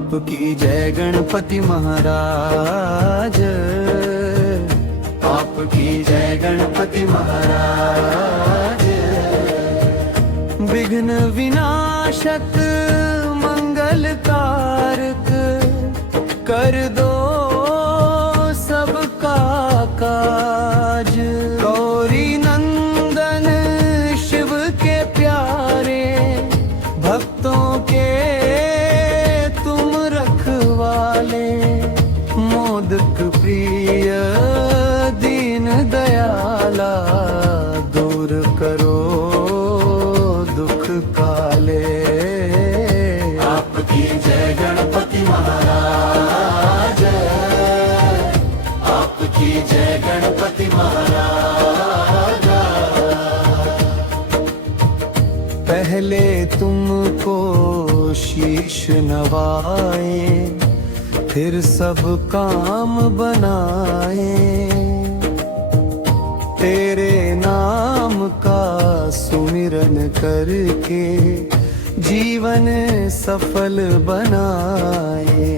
आपकी जय गणपति महाराज, आपकी जय गणपति महाराज। विघ्न विनाशक मंगल कारक कर दो सबका काज। गौरी नंदन शिव के प्यारे भक्तों के तुम रखवाले। मोदक प्रिय दीन दयाला दूर करो दुख काले। आपकी जय गणपति महाराज, आपकी जय गणपति महाराज। पहले तुमको शीश नवाए, फिर सब काम बनाए। तेरे नाम का सुमिरन करके जीवन सफल बनाए।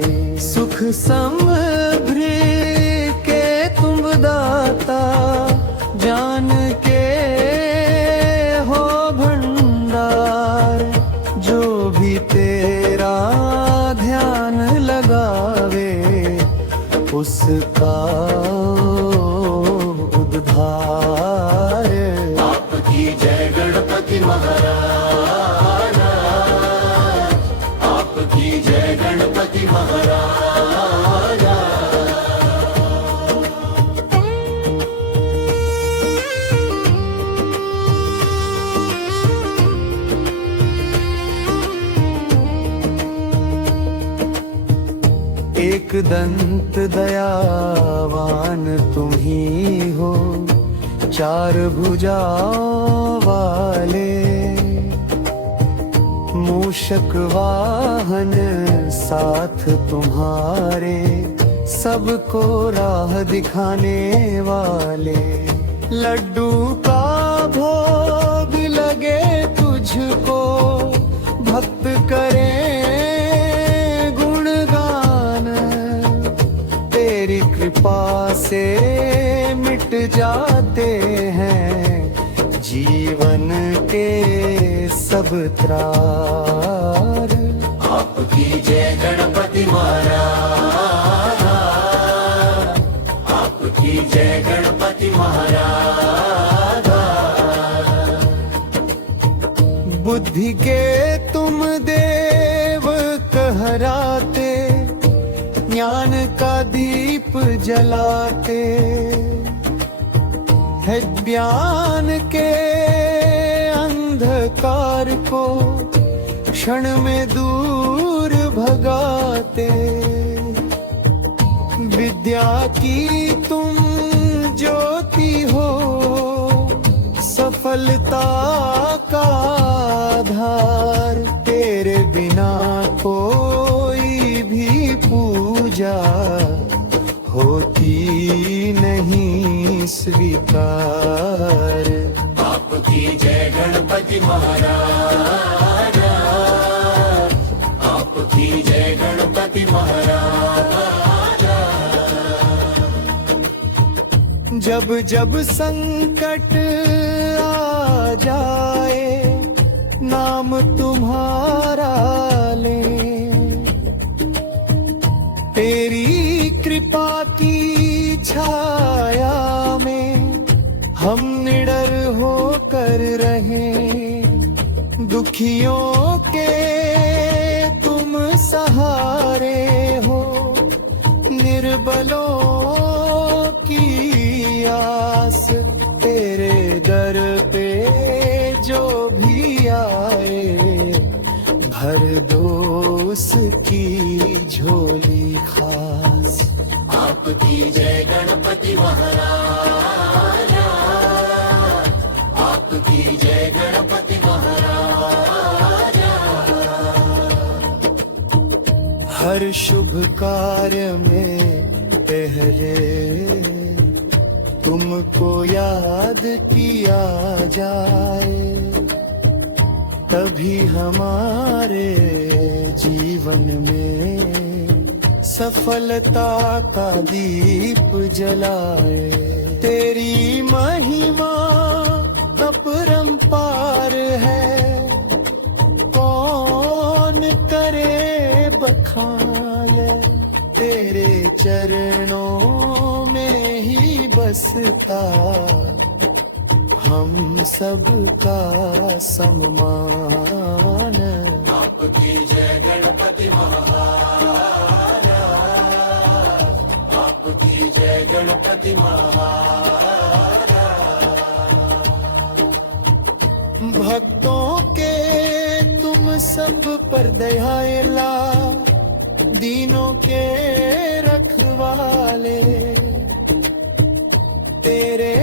सुख समृद्धि के तुम दाता, जान के हो भंडार। जो भी तेरा ध्यान लगावे उसका उद्धार। आपकी जय गणपति महाराज, आपकी जय गणपति महाराज। एक दंत दयावान तुम ही हो, चार भुजाओं वाले। मूषक वाहन साथ तुम्हारे, सबको राह दिखाने वाले। लड्डू का भोग लगे तुझको, भक्त करें गुणगान। तेरी कृपा से मिट जाते हैं जीवन के सब त्रार। आपकी जय गणपति महाराज, आपकी जय गणपति महाराज। बुद्धि के तुम देव कहराते, ज्ञान का दीप जलाते। है ज्ञान के अंधकार को क्षण में दूर भगाते। विद्या की तुम ज्योति हो, सफलता का आधार। तेरे बिना कोई भी पूजा होती नहीं स्वीकार। आपकी जय गणपति महाराज, आपकी जय गणपति महाराज। जब जब संकट आ जाए, नाम तुम्हारा ले। तेरी कृपा की छाया में हम निडर होकर रहें। दुखियों के तुम सहारे हो, निर्बलों की आस। तेरे दर पे जो भी आए, भर दो उसकी झोली खास। आपकी जय गणपति महाराज, आपकी जय गणपति महाराज। हर शुभ कार्य में पहले तुमको याद किया जाए, तभी हमारे जीवन में सफलता का दीप जलाए। तेरी महिमा अपरंपार है, कौन करे बखान। तेरे चरणों में ही बसता हम सबका सम्मान। आपकी जय गणपति महाराज, आपकी जय गणपति महाराज। भक्तों के तुम सब पर दयाला, दीनों के रखवाले। तेरे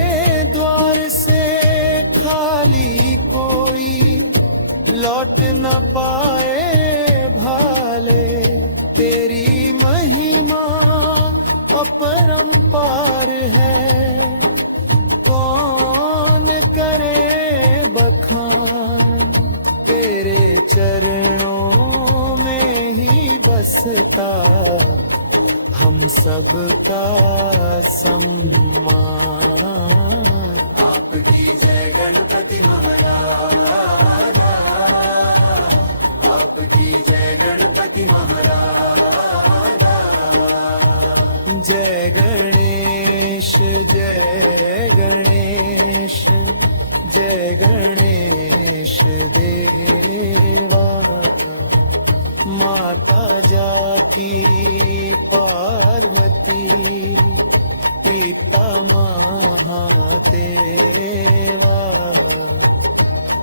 द्वार से खाली कोई लौट न पाए भाले। तेरी महिमा अपरंपार है, कौन करे बखान। तेरे चरणों में ही बसता हम सबका सम्मान। आपकी जय गणपति महाराज, आपकी जय गणपति महाराज। जय गणेश जय गणेश, जय गणेश देवा। माता जाकी पार्वती, पिता महादेवा।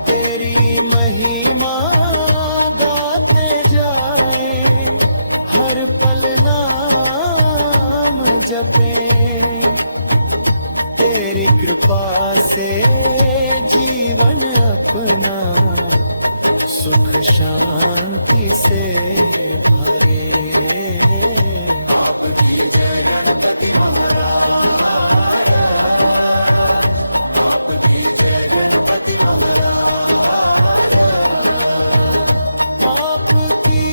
तेरी महिमा गाते जाए, हर पल नाम जपे। तेरी कृपा से जीवन अपना सुख शांति से भरे। आपकी जय गणपति महाराज, आपकी जय गणपति महाराज। आपकी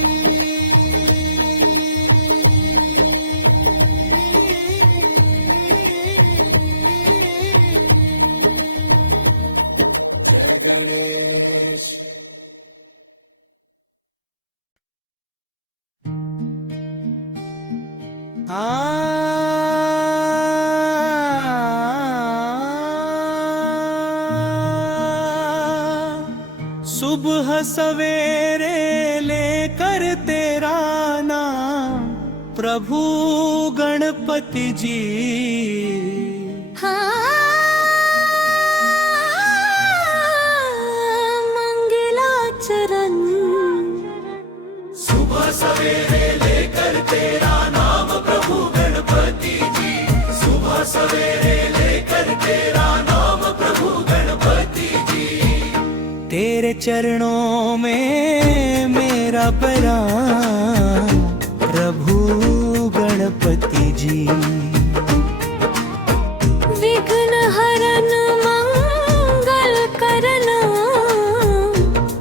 जय गणेश। सुबह सवेरे लेकर तेरा नाम प्रभु गणपति जी। मंगलाचरण सुबह सवेरे लेकर तेरा नाम प्रभु गणपति जी। सुबह सवेरे लेकर तेरा नाम प्रभु गणपति जी। तेरे चरणों में मेरा प्राण प्रभु गणपति जी। विघ्न हरन मंगल करना,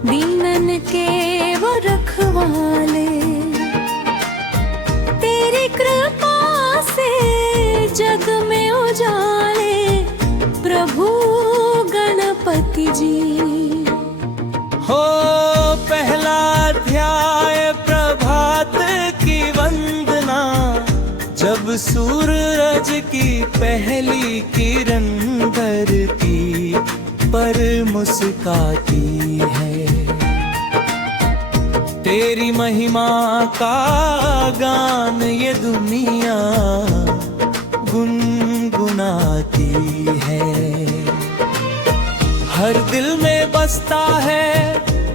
दीनन के वो रखवाले। तेरी कृपा से जग में उजाले प्रभु गणपति जी। हो पहला अध्याय प्रभात की वंदना, जब सूरज की पहली किरण धरती पर मुस्काती है। तेरी महिमा का गान ये दुनिया गुनगुनाती है। हर दिल में बसता है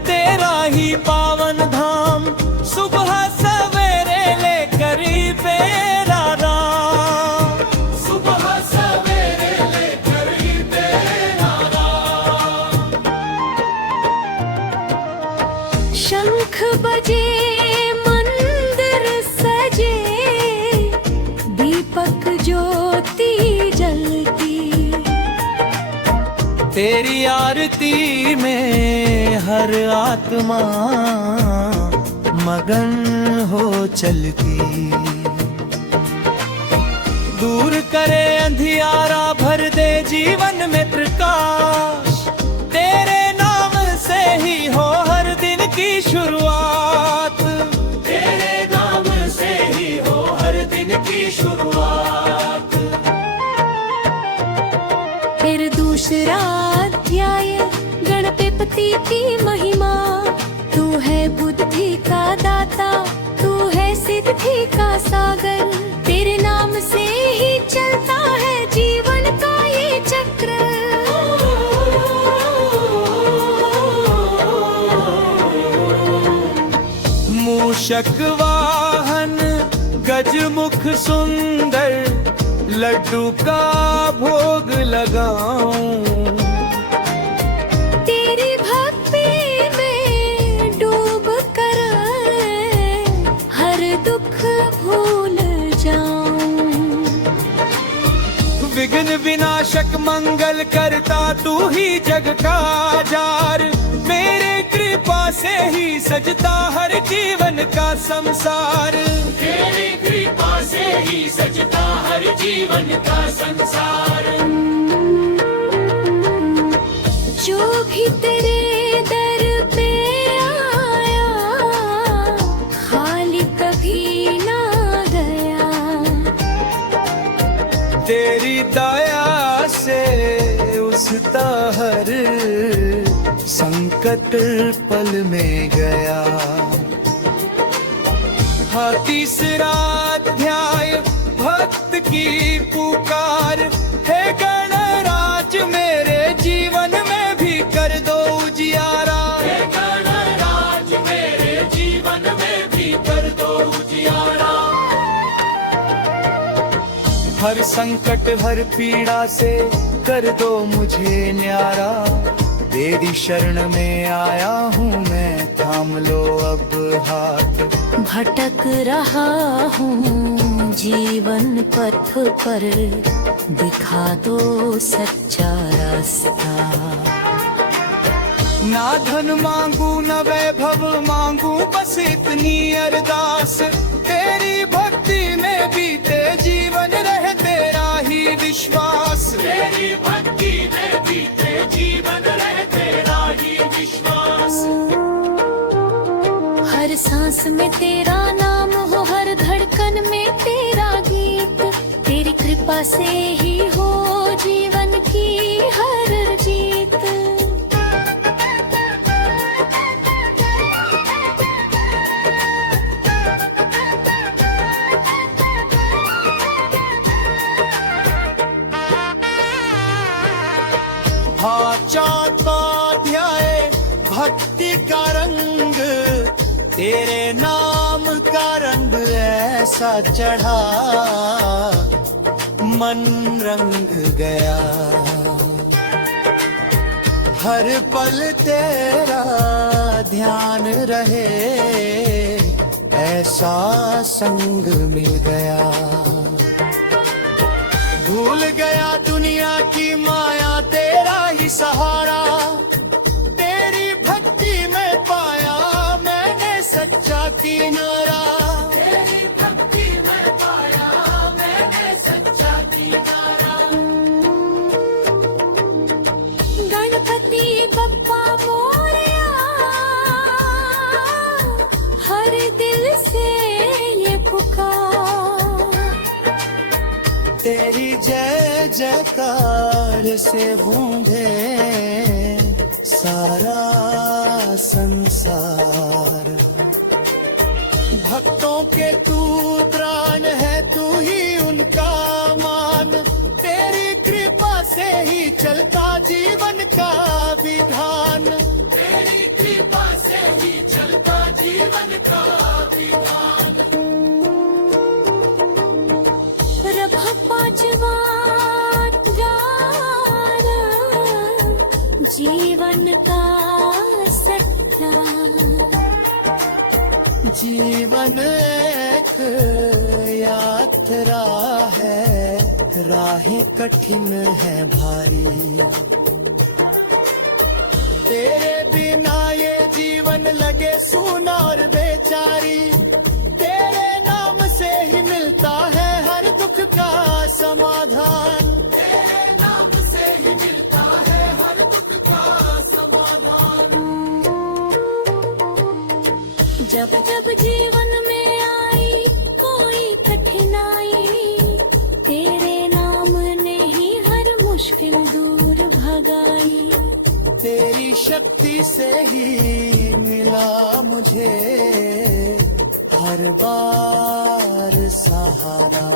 तेरा ही पावन धाम। सुबह सवेरे लेकर तेरा नाम, सुबह सवेरे लेकर तेरा नाम। शंख बजे मंदिर सजे, दीपक ज्योति जलती। तेरी आरती में हर आत्मा मगन हो चलती। दूर करे अंधियारा, भर दे जीवन में प्रकाश। तेरे नाम से ही हो हर दिन की शुरुआत, तेरे नाम से ही हो हर दिन की शुरुआत। फिर दूसरा अध्याय गणपति की महिमा। तू है बुद्धि का दाता, तू है सिद्धि का सागर। तेरे नाम से ही चलता है जीवन का ये चक्र। मूषक वाहन गजमुख सुंदर, लड्डू का भोग लगाऊं। तेरी भक्ति में डूब कर हर दुख भूल जाऊं। विघ्न विनाशक मंगल करता तू ही जग का जार। मेरे कृपा से ही सजता हर जीवन का संसार, तेरी कृपा से ही सजता हर जीवन का संसार। जो भी तेरे दर पे आया, खाली कभी ना गया। तेरी दया से उसका हर संकट पल में गया। हाँ, तीसरा अध्याय भक्त की पुकार। हे गणराज मेरे जीवन में भी कर दो उजियारा, हे गणराज मेरे जीवन में भी कर दो उजियारा। हर संकट हर पीड़ा से कर दो मुझे न्यारा। तेरी शरण में आया हूँ मैं, थाम लो अब हाथ। भटक रहा हूँ जीवन पथ पर, दिखा दो सच्चा रास्ता। ना धन मांगू न वैभव मांगू, बस इतनी अरदास। तेरी भक्ति में बीते जीवन रहे तेरा ही विश्वास, तेरी भक्ति में बीते जीवन रहे तेरा ही विश्वास। हर सांस में तेरा नाम हो, हर धड़कन में तेरा गीत। तेरी कृपा से ही हो जीवन की हर जीत। हाँ, चौथा अध्याय भक्ति का रंग। तेरे नाम का रंग ऐसा चढ़ा, मन रंग गया। हर पल तेरा ध्यान रहे, ऐसा संग मिल गया। भूल गया दुनिया की माया, तेरा ही सहारा। तेरी भक्ति में पाया मैंने सच्चा किनारा, तेरी भक्ति में पाया मैंने सच्चा किनारा। गणपति बप्पा मोरया, हर दिल से ये पुकार। तेरी जय जयकार से गूंजे सारा संसार। भक्तों के तू त्राण है, तू ही उनका मान। तेरी कृपा से ही चलता जीवन का विधान, तेरी कृपा से ही चलता जीवन का विधान। पांचवा गाना जीवन का सत्या। जीवन एक यात्रा है, राहें कठिन है भारी। तेरे बिना ये जीवन लगे सूना और बेचारी। तेरे नाम से ही मिलता है हर दुख का समाधान, तेरे नाम से ही मिलता है हर दुख का समाधान। जब जब जीवन में आई कोई कठिनाई, तेरे नाम ने ही हर मुश्किल दूर भगाई। तेरी शक्ति से ही मिला मुझे हर बार सहारा,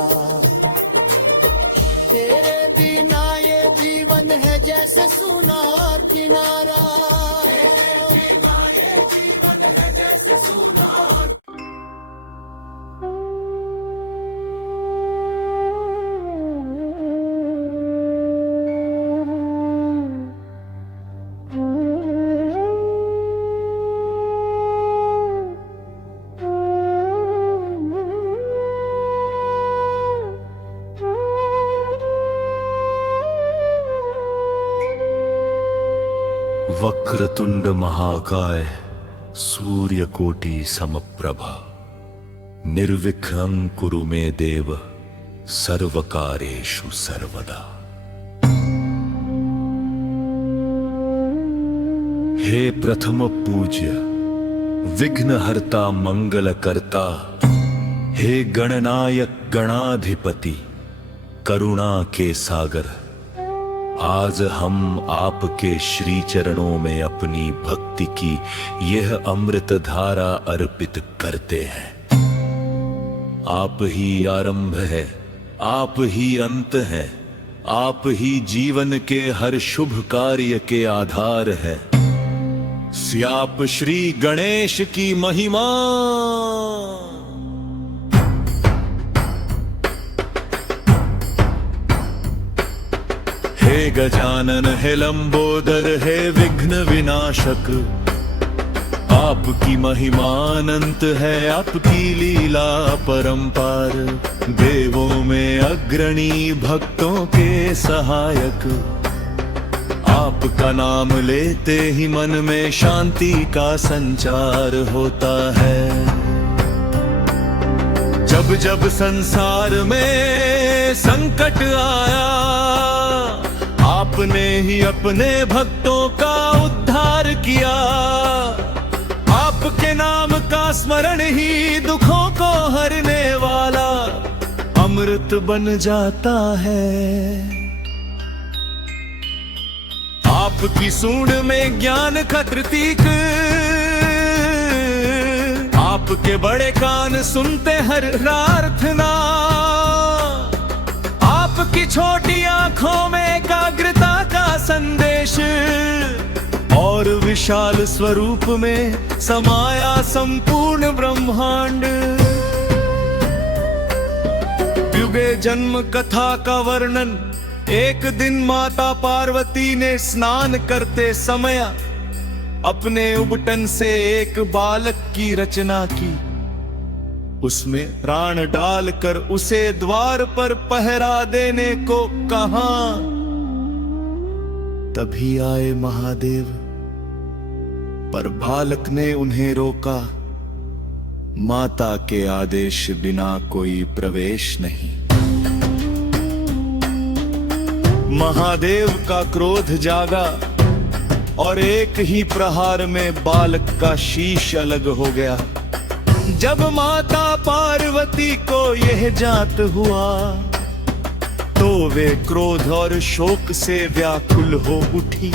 तेरे बिना ये जीवन है जैसे सुनार किनारा। तेरे बिना ये जीवन है जैसे सुनार। वक्रतुंड महाकाय सूर्यकोटि समप्रभा, निर्विघ्नं कुरु मे देव सर्वकार्येषु सर्वदा। हे प्रथम पूज्य विघ्नहर्ता मंगलकर्ता, हे गणनायक गणाधिपति करुणा के सागर, आज हम आपके श्री चरणों में अपनी भक्ति की यह अमृत धारा अर्पित करते हैं। आप ही आरंभ है, आप ही अंत है, आप ही जीवन के हर शुभ कार्य के आधार है। स्याप श्री गणेश की महिमा। हे गजानन, हे लंबोदर, हे विघ्न विनाशक, आपकी महिमा अनंत है, आपकी लीला परंपार। देवों में अग्रणी, भक्तों के सहायक, आपका नाम लेते ही मन में शांति का संचार होता है। जब जब संसार में संकट आया, आपने ही अपने भक्तों का उद्धार किया। आपके नाम का स्मरण ही दुखों को हरने वाला अमृत बन जाता है। आपकी सूंड में ज्ञान का प्रतीक, आपके बड़े कान सुनते हर प्रार्थना, आपकी छोटी आंखों में एकाग्रता का संदेश, और विशाल स्वरूप में समाया संपूर्ण ब्रह्मांड। युगे जन्म कथा का वर्णन। एक दिन माता पार्वती ने स्नान करते समय अपने उबटन से एक बालक की रचना की, उसमें प्राण डालकर उसे द्वार पर पहरा देने को कहा। तभी आए महादेव, पर बालक ने उन्हें रोका। माता के आदेश बिना कोई प्रवेश नहीं। महादेव का क्रोध जागा और एक ही प्रहार में बालक का शीश अलग हो गया। जब माता पार्वती को यह जात हुआ, तो वे क्रोध और शोक से व्याकुल हो उठी।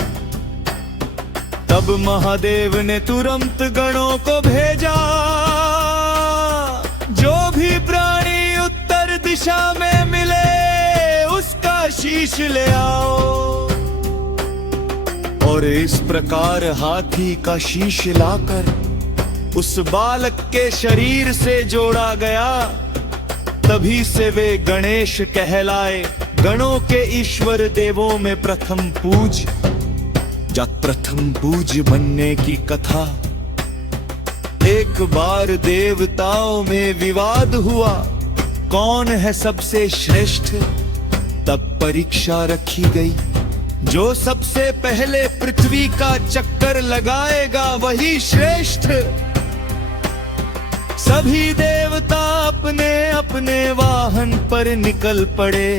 तब महादेव ने तुरंत गणों को भेजा, जो भी प्राणी उत्तर दिशा में मिले उसका शीश ले आओ। और इस प्रकार हाथी का शीश लाकर उस बालक के शरीर से जोड़ा गया। तभी से वे गणेश कहलाए, गणों के ईश्वर, देवों में प्रथम पूज्य। जब प्रथम पूज्य बनने की कथा। एक बार देवताओं में विवाद हुआ, कौन है सबसे श्रेष्ठ। तब परीक्षा रखी गई, जो सबसे पहले पृथ्वी का चक्कर लगाएगा वही श्रेष्ठ। सभी देवता माता अपने अपने वाहन पर निकल पड़े।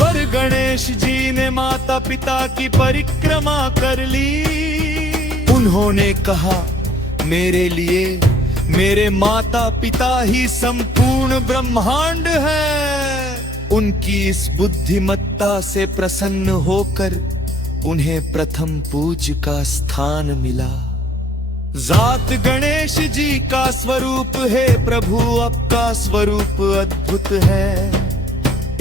पर गणेश जी ने माता पिता की परिक्रमा कर ली। उन्होंने कहा, मेरे लिए मेरे माता पिता ही संपूर्ण ब्रह्मांड है। उनकी इस बुद्धिमत्ता से प्रसन्न होकर उन्हें प्रथम पूज्य का स्थान मिला। जात गणेश जी का स्वरूप है प्रभु, आपका स्वरूप अद्भुत है।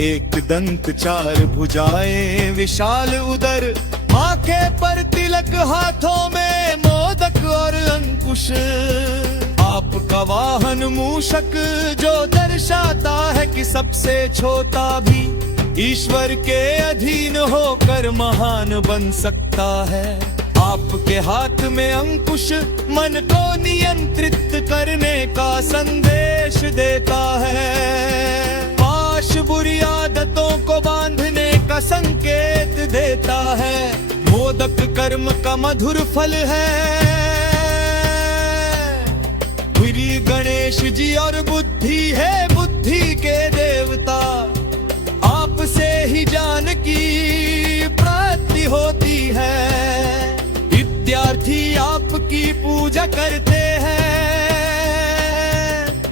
एक दंत, चार भुजाएं, विशाल उदर, आंखें पर तिलक, हाथों में मोदक और अंकुश। आपका वाहन मूषक जो दर्शाता है कि सबसे छोटा भी ईश्वर के अधीन होकर महान बन सकता है। आपके हाथ में अंकुश मन को नियंत्रित करने का संदेश देता है। पाश बुरी आदतों को बांधने का संकेत देता है। मोदक कर्म का मधुर फल है। गणेश जी और बुद्धि है बुद्धि के देवता। आपसे ही ज्ञान की प्राप्ति होती है। विद्यार्थी आपकी पूजा करते हैं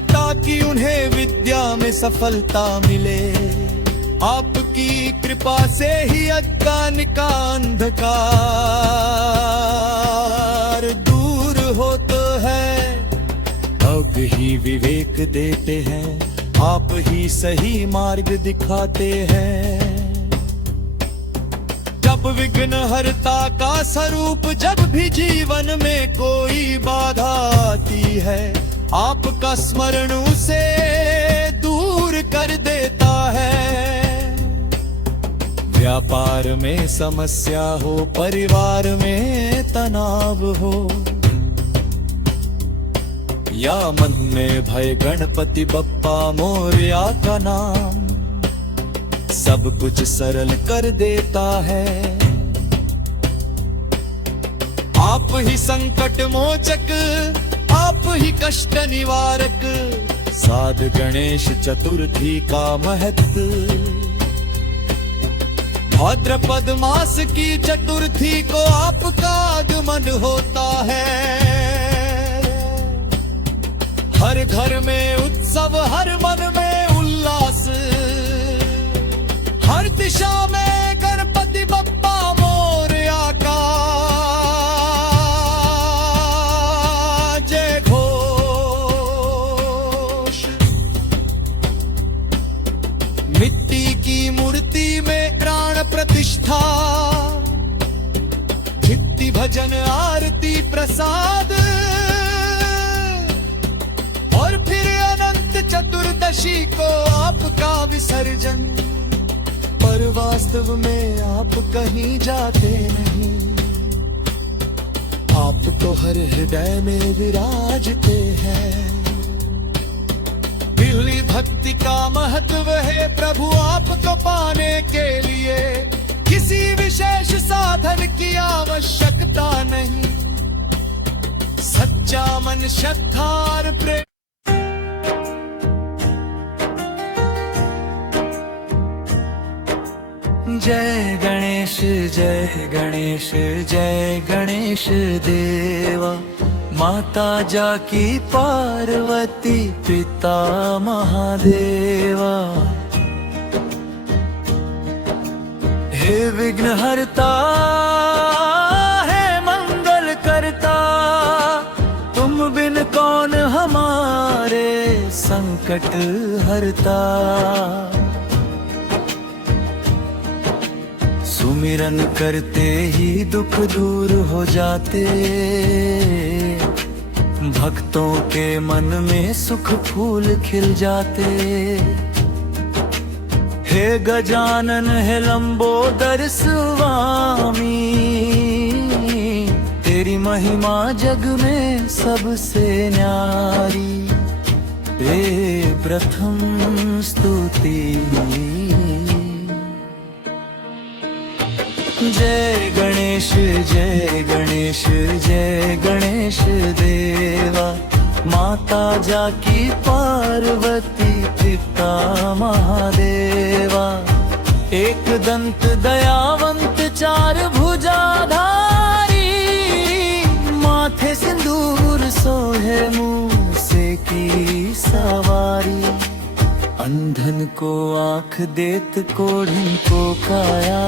ताकि उन्हें विद्या में सफलता मिले। आपकी कृपा से ही अज्ञान का अंधकार दूर होता है। अब ही विवेक देते हैं, आप ही सही मार्ग दिखाते हैं। जब विघ्न हरता का स्वरूप, जब भी जीवन में कोई बाधा आती है, आपका स्मरण उसे दूर कर देता है। व्यापार में समस्या हो, परिवार में तनाव हो, या मन में भय, गणपति बप्पा मोरया का नाम सब कुछ सरल कर देता है। आप ही संकट मोचक, आप ही कष्ट निवारक। साध गणेश चतुर्थी का महत्व, भाद्रपद मास की चतुर्थी को आपका आगमन होता है। हर घर में उत्सव, हर मन में उल्लास, हर दिशा में गणपति बप्पा मोरया का जय घोष। मिट्टी की मूर्ति में प्राण प्रतिष्ठा, भित्ति भजन आरती प्रसाद, और फिर अनंत चतुर्दशी को आपका विसर्जन। पर वास्तव में आप कहीं जाते नहीं, आप तो हर हृदय में विराजते हैं। दिव्य भक्ति का महत्व है प्रभु, आपको पाने के लिए किसी विशेष साधन की आवश्यकता नहीं। सच्चा मन, श्रद्धा और प्रेम। जय गणेश, जय गणेश, जय गणेश देवा। माता जाकी पार्वती, पिता महादेवा। हे विघ्नहर्ता, हे मंगल करता, तुम बिन कौन हमारे संकट हरता। सुमिरन करते ही दुख दूर हो जाते, भक्तों के मन में सुख फूल खिल जाते। हे गजानन, हे लंबोदर स्वामी, तेरी महिमा जग में सबसे न्यारी। हे प्रथम स्तुति। जय गणेश, जय गणेश, जय गणेश देवा। माता जाकी पार्वती पिता महादेवा, एक दंत दयावंत चार भुजाधारी, माथे सिंदूर सोहे मूसे की सवारी, अंधन को आँख देत कोढ़िन को काया,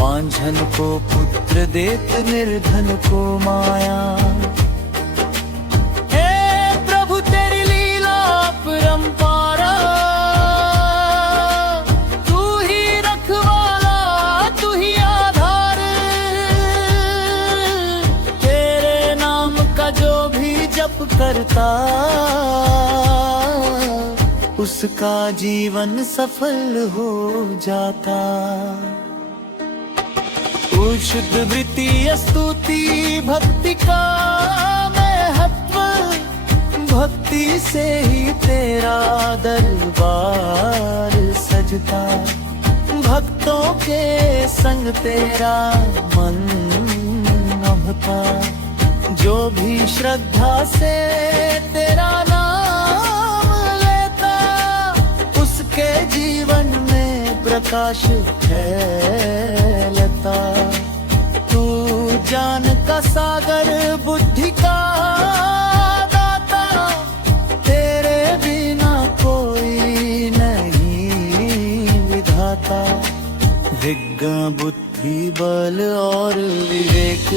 बांझन को पुत्र देत निर्धन को माया। हे प्रभु तेरी लीला परंपारा, तू ही रखवाला तू ही आधार, तेरे नाम का जो भी जप करता, उसका जीवन सफल हो जाता। शुद्ध वृत्ति स्तुति भक्ति का महत्व, भक्ति से ही तेरा दरबार सजता, भक्तों के संग तेरा मन नभता, जो भी श्रद्धा से तेरा नाम लेता, उसके जीवन में प्रकाश फैलता। तू ज्ञान का सागर बुद्धि का दाता, तेरे बिना कोई नहीं विधाता। विज्ञा बुद्धि बल और विवेक,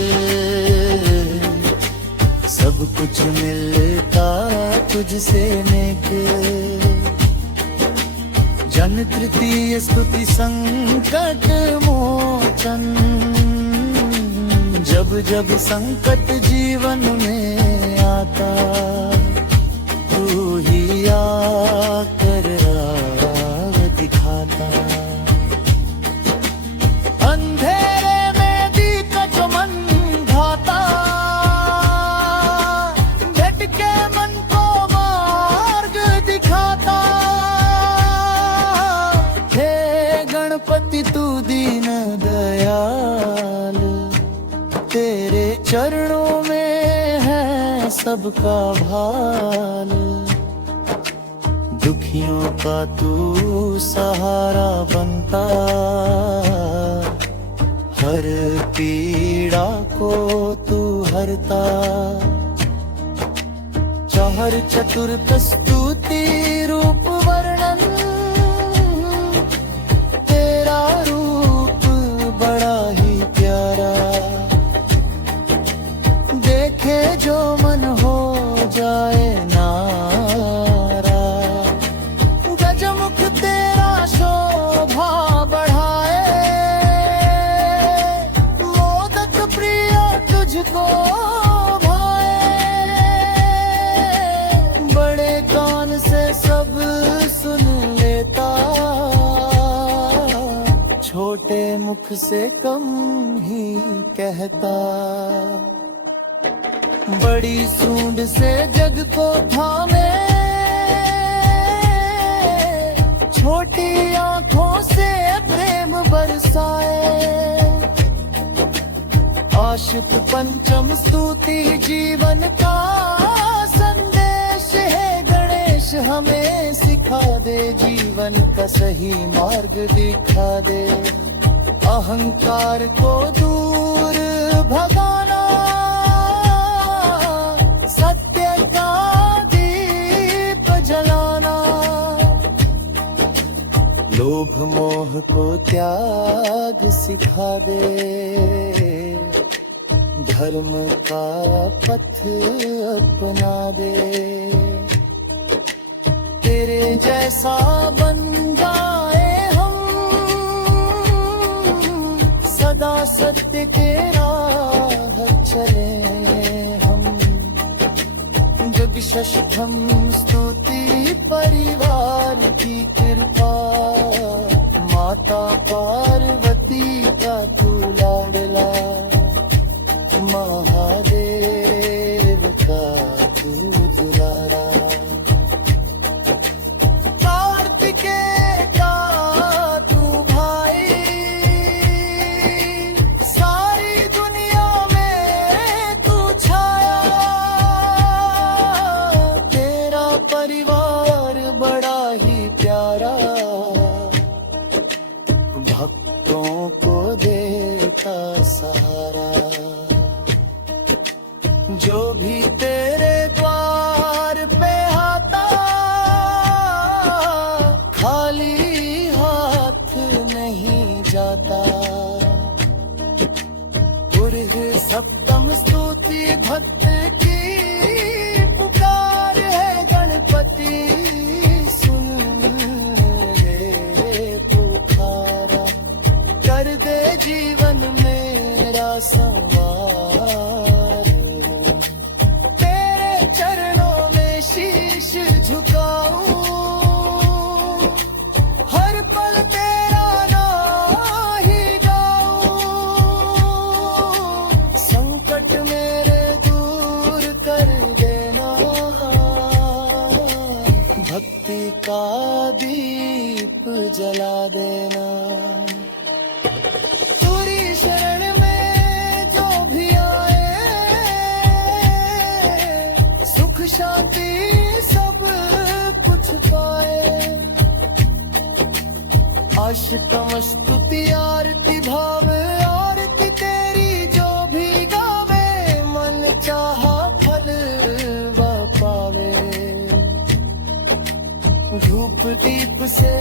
सब कुछ मिलता तुझसे नेक। जन तृतीय स्तुति संकट मोचन, जब जब संकट जीवन में आता, तू ही आकर राह दिखाता। अंधेरे में दीप जो मन भाता, भटके मन को मार्ग दिखाता। हे गणपति तू दीन दयाल, तेरे चरणों में है सबका भाल। दुखियों का तू सहारा बनता, हर पीड़ा को तू हरता। चार चतुर प्रस्तुति रूप वर्णन, तेरा रूप बड़ा ही प्यारा। देखे जो मन हो जाए नारा, गजमुख तेरा शोभा बढ़ाए। मोदक प्रिय तुझको भाए, बड़े कान से सब सुन लेता, छोटे मुख से कम ही कहता। बड़ी सूंड से जग को थामे, छोटी आंखों से प्रेम बरसाए। आशित पंचम स्तुति जीवन का संदेश है, गणेश हमें सिखा दे, जीवन का सही मार्ग दिखा दे। अहंकार को दूर भगाना, सत्य का दीप जलाना। लोभ मोह को त्याग सिखा दे, धर्म का पथ अपना दे। तेरे जैसा बन जाए हम, सदा सत्य के राह चले हम। जग षष्ठम स्तुति परिवार की कृपा, माता पार्वती का तू लाडला, महादेव का तू दुलारा। कार्तिकेय का तू भाई, सारी दुनिया में तू छाया। जाता। पुरहि सप्तम स्तुति भक्त की पुकार है गणपति, सुन ले पुकारा, कर दे जीवन मेरा संवार। तेरे चरणों में शीश झुकाऊं, हर पल तेरा नाम ही गाऊं। संकट मेरे दूर कर देना, भक्ति का दीप जला देना। तेरी शरण में जो भी आए, सुख शांति सब कुछ पाए। अष्टम स्तुति आरती भाव आरती तेरी जो भी गावे, मन चाहा फल वह पावे। धूप दीप से